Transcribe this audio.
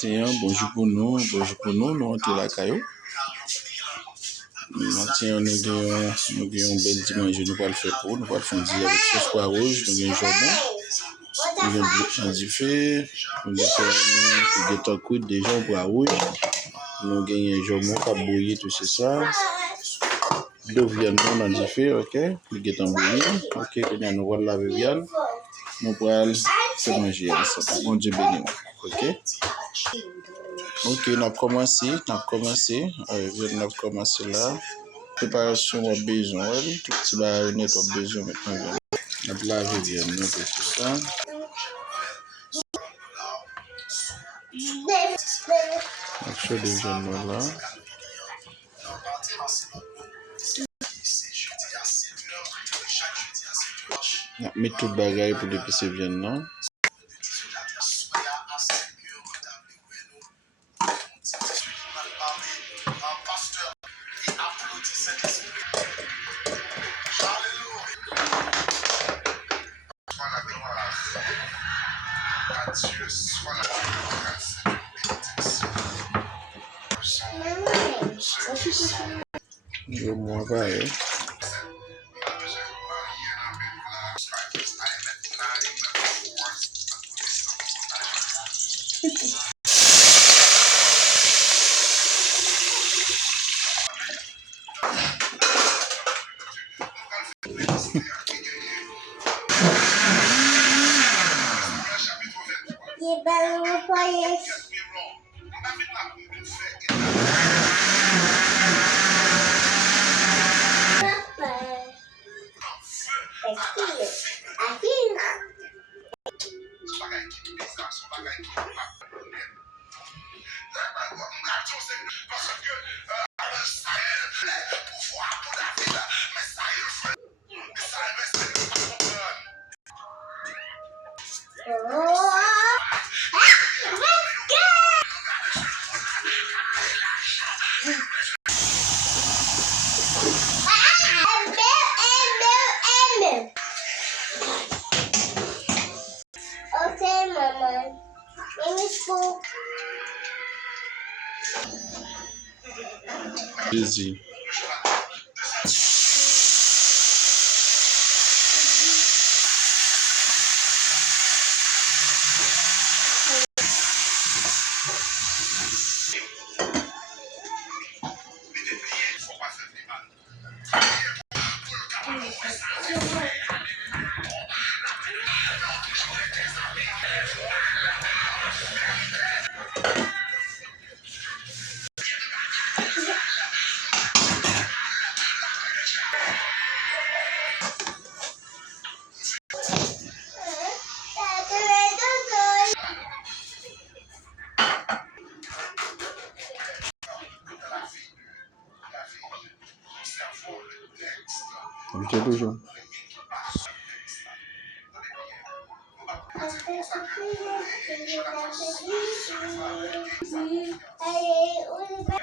Tiens, bonjour pour nous, nous sommes la caillou. Maintenant, nous avons un bel dimanche, nous allons le faire pour nous, allons le faire avec sauce pois rouge, nous avons jambon, nous avons un diffé, nous avons un coup de jambon pois rouge, nous avons un jambon qui a bouilli, tout ça. Deux viandes dans le diffé, ok, nous avons bouilli, ok, nous allons laver viande, nous allons faire manger ensemble. Bon Dieu béni, ok. Ok, nous avons commencé là. Préparation au besoin, tout petit baïonnette au besoin maintenant. Nous avons lavé bien, nous avons tout ça. Donc, je suis déjà là. On a mis tout le bagage pour l'épicer bien, non? Je m'en vais. Okay, Mama. Easy. Ok, toujours. Allez, on est